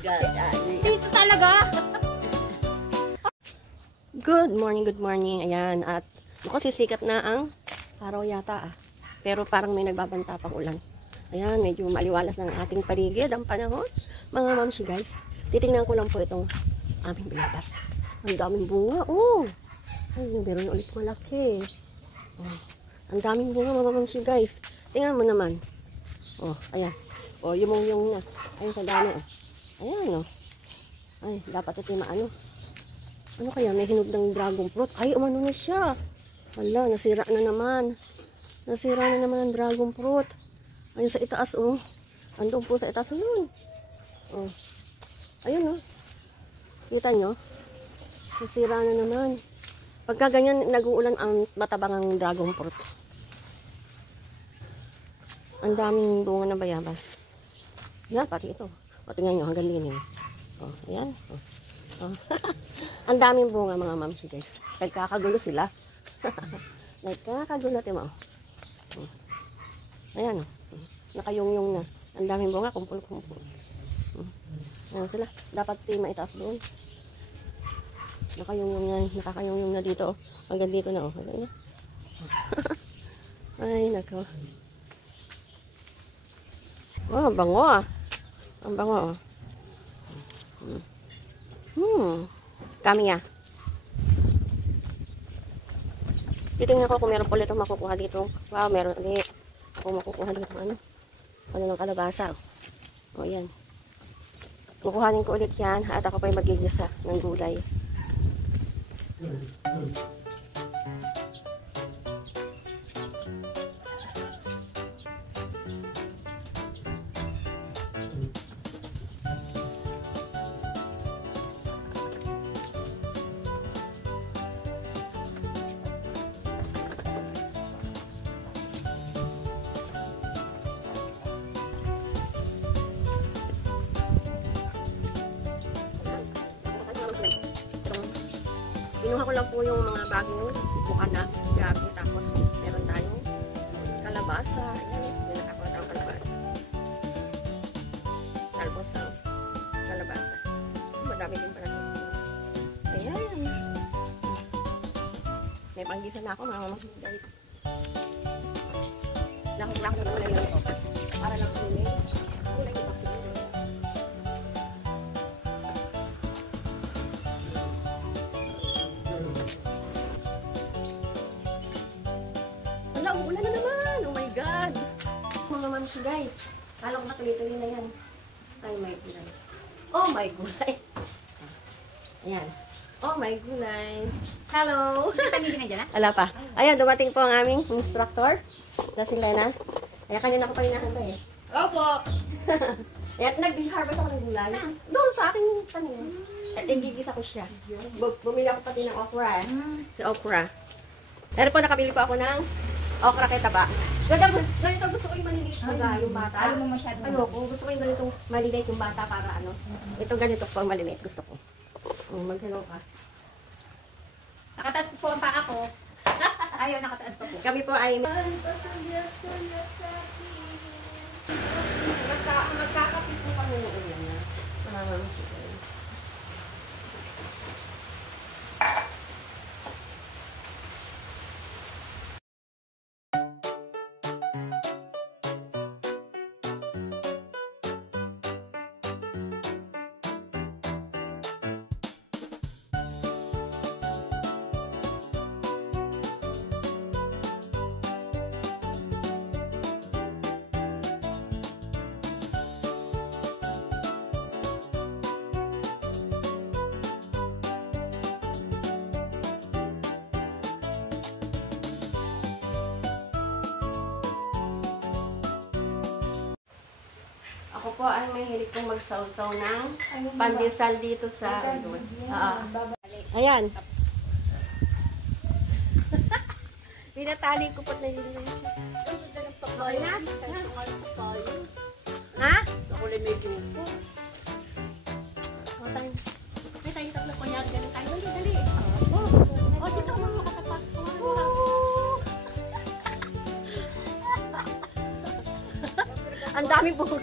God. Dito talaga. Good morning. Ayan, at mukhang sisikap na ang araw yata Pero parang may nagbabanta pang ulan. Ayan, medyo maliwalas ng ating paligid ang panahon. Mga mamsi guys, titingnan ko lang po itong aming binabas. Ang daming bunga. Oh! Ay, meron ulit malaki. Oh, ang daming bunga mga mamsi guys. Tingnan mo naman. Oh, ayan. Oh, yung na. Ayun sa dami. Ayan, oh. Ay, dapat ito maano. Ano kaya? May hinog ng dragon fruit. Ay, umano na siya. Hala, nasira na naman. Nasira na naman ang dragon fruit. Ayun sa itaas, oh. Andun po sa itaas yun. Oh. Ayun, oh. Kita nyo? Nasira na naman. Pagka ganyan, nag-uulan ang matabang ang dragon fruit. Ang daming bunga na bayabas. Yan, pati ito. O, tingnan nyo, hanggang din yun. Oh, ayan. Oh. Oh. Ang daming bunga mga mamsi guys. Nagkakagulo sila. Nagkakagulo mo. Ayan o. Nakayong-yung na. Ang daming bunga. Kumpul-kumpul. Ayan sila. Dapat maitaas doon. Nakayong-yung na. Nakakayong-yung na dito. Hanggang dito na o. Ay nako. Oh, bango Ang bango Kami titingnan ko kung meron po ulit makukuha dito. Wow, meron ulit ako makukuha dito. Ano ng kalabasa. O yan, kukuhanin ko ulit yan at ako pa yung magigisa ng gulay. Kinuha ko lang po yung mga bagong bukana, gabi, tapos meron tayong kalabasa. Ayan, may nakakuha tayong kalabasa. Talbos ng kalabasa. Madami din pala ito. Ayan. May panggisan na ako, mga mamahal guys. Lakot-lakot na naman lang ito. Para lang kunin. Kulay ito. Ulan na naman! Oh my God! Mga mamsi guys, kala ko matuloy-tuloy na yan. Ay, may gulay. Oh my gulay! Ayan. Oh my gulay! Hello! Wala pa. Ayan, dumating po ang aming instructor. Na si Lena. Ayan, kanina ko pa hinahanda Opo! Ayan, nag-harvest ako ng gulay. Doon sa aking tanim. At igigisa ko siya. Bumili ako pati ng okra. Si okra. Pero po, nakabili po ako ng okra kay taba. Ganito gusto ko yung maliliit yung bata. Alam mo masyado. Gusto ko yung ganitong maliliit yung bata para ito ganito po ang maliliit gusto ko. Magkano ka? Nakataas po ang paa ko. Ayaw, nakataas pa po. Kami po ay magkakapit po kami ng ulan na. Ako po ay mahilig kong magsawsaw ng pandesal dito sa ayan. Pinatali ko po na yun. Ha? Ako lang medyo po. May tayong tatlo po niya. Ganun tayo. Dali. Dito ako makatapat. Ang dami po po.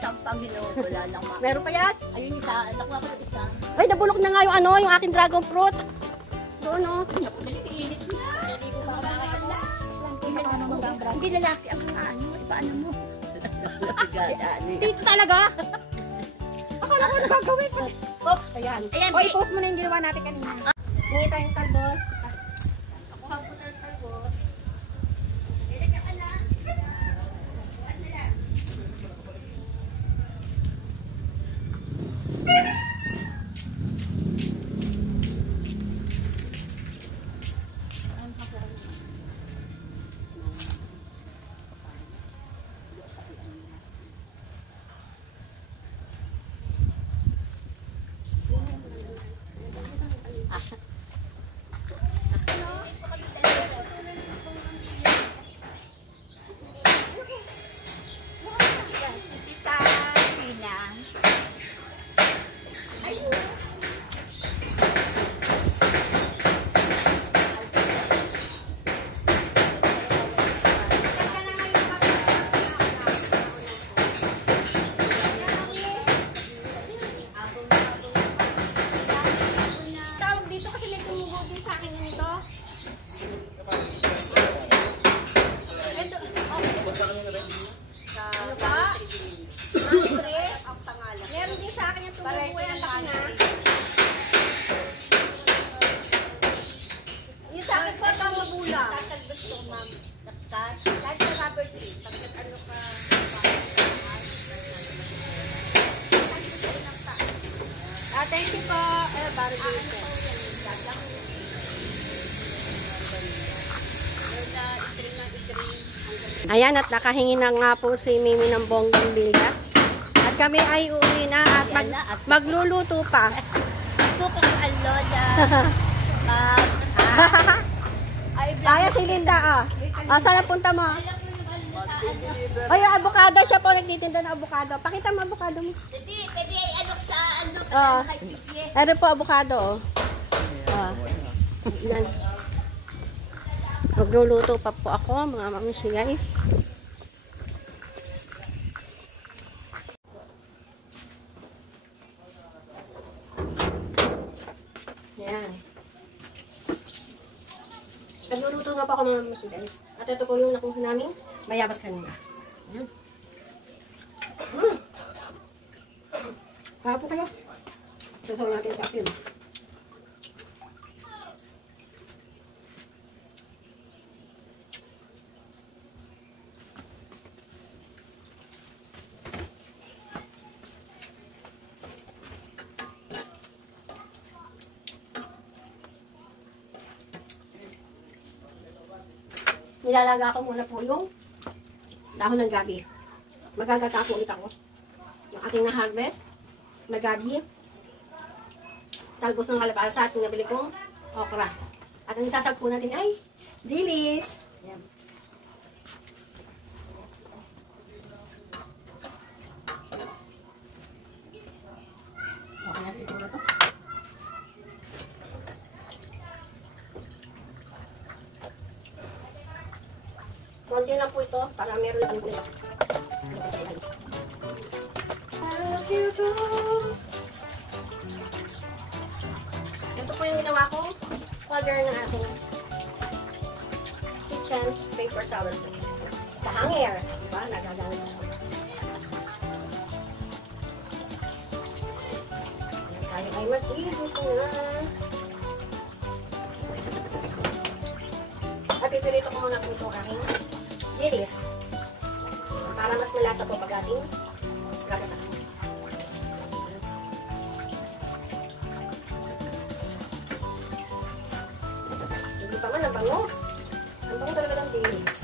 sa Panginoon, wala lang ma. Meron pa yan? Ayun isa, nakuha ko ng isa. Ay, nabulok na nga yung ano, yung aking dragon fruit. Doon, oh. Init na. Hindi ko makakala. Hindi lalaki ang mga ano, paano mo? Dito talaga? Akala ko nagagawin ko. Oops, ayan. Ayan, O, i-post mo na yung ginawa natin kanina. Hingi tayong talbos. Nakuha ko ng talbos. Tita Tina. Tawag dito kasi may tumugo din sa akin nito. Ito, ano pa? Andre? Meron din sa akin yung tumugo yan na. Yung sa akin po ito magulang. Gusto ko, ma'am. Kahit sa rubber tree, pagkat ano ka, Thank you po. Bari dito. Ayan, at nakahingi na nga po si Mimi ng bonggang bilya. At kami ay uuwi na at magluluto pa. Suka ko ang lola. Kaya si Linda, ah. Saan ang punta mo? Ay, yung avocado. Siya po nagtitinda ng avocado. Pakita mo avocado mo. Pwede ay ano sa ano. Kay Chikie. Meron po avocado, oh. Yan. Magluluto pa po ako, mga mamishi guys. Yan. Nagluluto nga pa ako, mga mamishi guys. At ito po yung nakuha namin bayabas kanina. Yan. Kaya po kayo. Sasaw natin sa akin. Nilalaga ko muna po yung dahon ng gabi. Magagata po ulit ako. Yung aking na-harvest na gabi. Talbos ng kalabasa at nabili kong okra. At ang isasagpo natin ay dilis. Ayan. Okay na siguro to. Konti lang po ito para meron lang nila. Ito po yung ginawa ko. Folder ng aking kitchen paper towel. Sa hanger. Diba? Nagagamit ako. Tayo ay mag-ibus na. At pipirito ko muna po ito aking dilis. Para mas malasa po pag ating gagata. Hindi pa man, ang bango. Ang bango talaga ng dilis.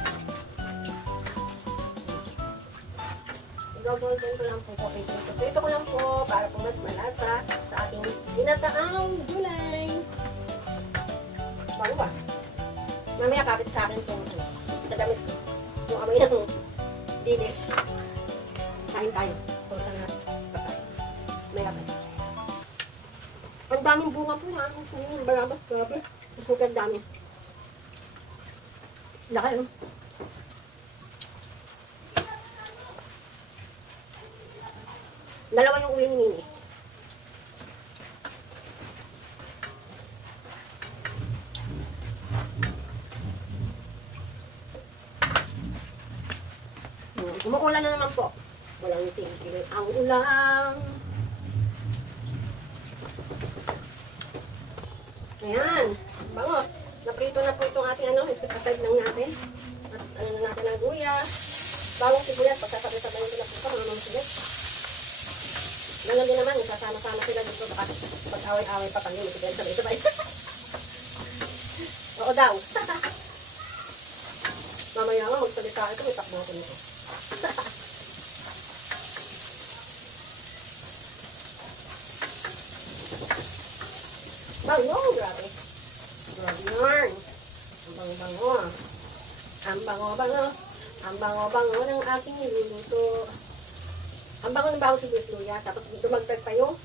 I-golden ko lang po po. Pipirito ko lang po para po mas malasa sa ating ginataang gulay. Bango ba? Mamaya kapit sa akin itong sa damit ko. Yung amoy ng dilis. Kain tayo. Kung saan na patay. May abas. Ang daming bunga po na. Yung balabas. Grabe. Super dami. Laki, no? Dalawa yung uwi ni Nini. Umuulan na naman po. Walang tigil ang ulan. Ayan. Bango. Naprito na po itong ating aside lang natin. At ano na natin ang luya. Bawang sibuyas. Pagkasabay-sabay nito na po ito, mga mamasulit. Ganun din naman, sasama-sama sila dito. Baka pag-away-away pa pag yun. Sabay-sabay. Oo daw. Mamaya nga, magsalita ito. May takbo natin ito. Bango, grabe. Grabe yarn. Ang bango-bango. Ang bango-bango. Ang bango-bango ng aking niluluto. Ang bango ng bawang sibuyas luya. Tapos dumagdag pa yung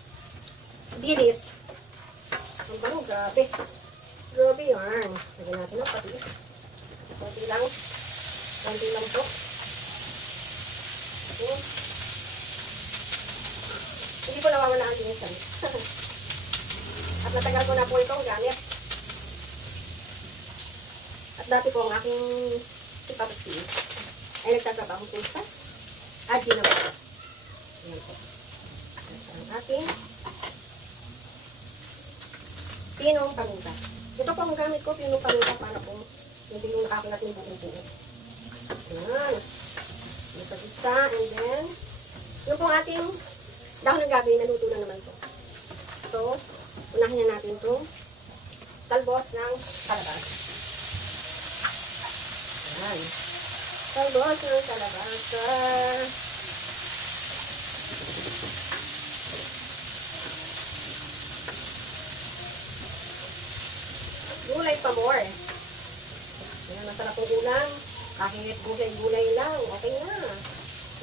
dilis. Ang bango, grabe. Grabe yarn. Lagyan natin ang patis. Konti lang. Konti lang po. Okay. Hindi ko nawawala ang dinisan. At matagal ko na po itong gamit. At dati po ang aking si Papa Steve ay nagtatrabaho po sa Adinawa. Ayan po. Ang ating pinong paminta. Ito po ang gamit ko, pinong paminta, para po hindi yung nakakalat yung buong-buong. Ayan. Isa-isa, and then yung pong ating dahon ng gabi, naluto na naman to. So, unahin na natin itong talbos ng kalabasa. Ayan. Talbos ng kalabasa. Gulay pa more. Ayan, masarap ang ulam. Kahit gulay-gulay lang, okay na.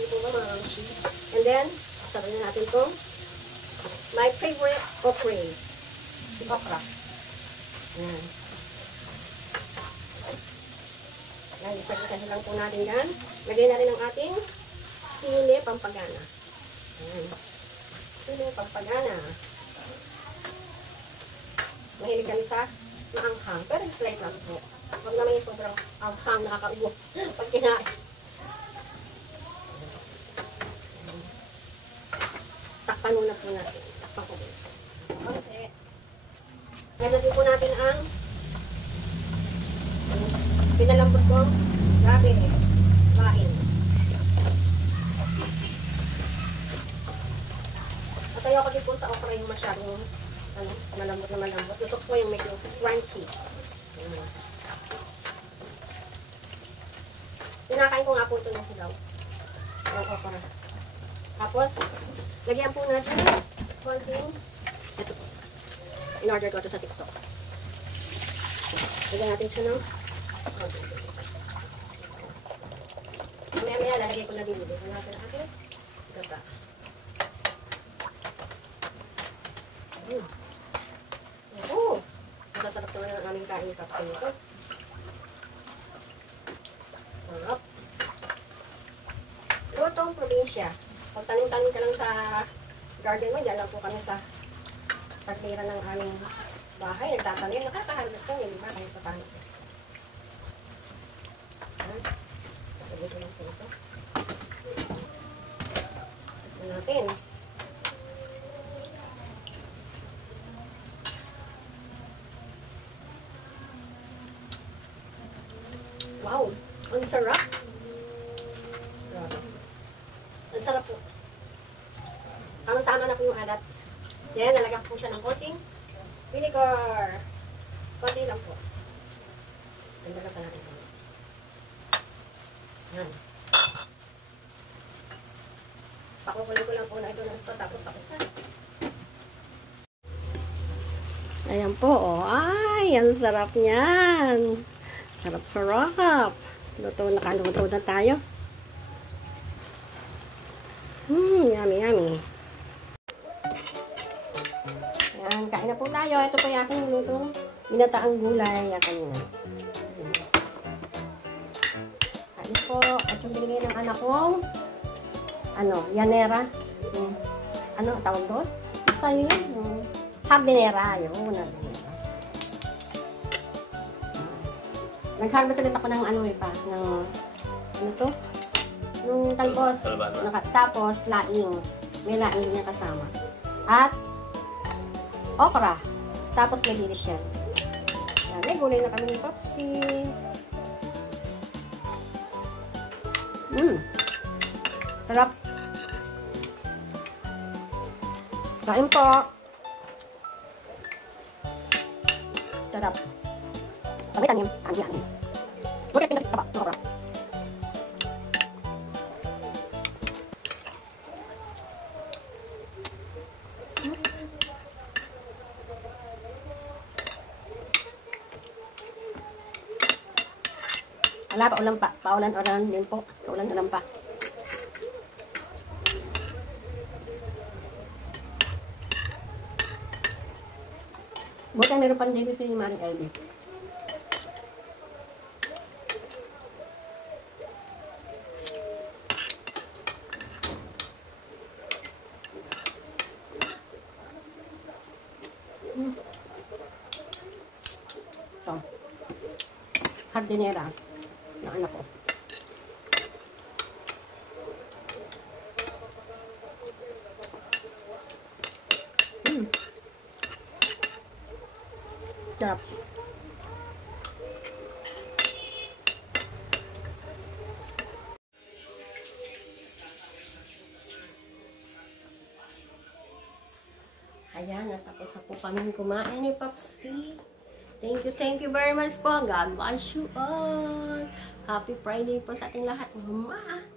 Ito ba mga kamsi? And then, sabayin na natin itong my favorite okra. Si okra. Ayan. Ayan, isa-isahin lang po natin yan. Lagay na rin ang ating sili pampagana. Ayan. Sili pampagana. Mahilig kami sa maanghang. Pero slight lang po. Huwag naman yung sobrang anghang, nakakaubo pag kinain. Takpan muna po natin. Takpan ko. Okay. Ngayon po natin ang pinalambot kong grabe kain. At ayaw ko din po sa okra yung masyadong malambot na malambot. Ito po yung medyo crunchy. Pinakain ko nga po ito ng hilaw. Ang okra. Tapos, lagyan po natin konting, ito po. In-order ko ito sa TikTok. Lagyan natin siya ng konting. Maya-maya, lalagay ko na din dito. Natin ang aking gata. Oh! Masasarap naman ang aming kain ni Kapsa nito. Sarap. Lutong probinsya. Pag tanim-tanim ka lang sa garden mo, dyan lang po kami sa taglira ng aming bahay. Nagtatanim. Nakakaharvest kami, di ba? Kahit pa paano. Pagkalit ko lang po ito. Ito natin. Wow! Ang sarap! Grabe. Ang sarap po. Tamang-tama na po yung alat. Yan, nalagyan po siya ng konting vinegar. Konti lang po. Ganda na pa natin. Yan. Pakukuloy ko lang po na ito ng ito. Tapos na. Ayan po, oh. Ay, ang sarap niyan. Sarap-sarap. Nakaluto na tayo. Yummy, yummy. Ayan, kain na po tayo. Ito po yung aking nilutong binataang gulay. Yan kanina. Kain po. At yung binigay ng anak kong yanera. ano tawag doon? Basta yun, hardinera. Yun, hardinera. Nag-harvest ulit ako ng ano pa, ng, ano to? Nung talbos. Tapos, laing. May laing niya kasama. At, okra. Tapos, may dilis yan. Yan, may gulay na kami ni Popsi. Sarap. Kain po. Sarap. Pamitan niyo. Angin. Huwag kayo pinag-taba. Okra. Wala pa ulan pa. Paulan-ulan din po. Paulan-ulan pa. Buti ang meron pang Davis ni Maring Elby. So, hardinera ng anak ko. Sarap. Ayan, natapos na po kami kumain ni Popsi. Thank you very much po. God bless you all. Happy Friday po sa ating lahat. Mama!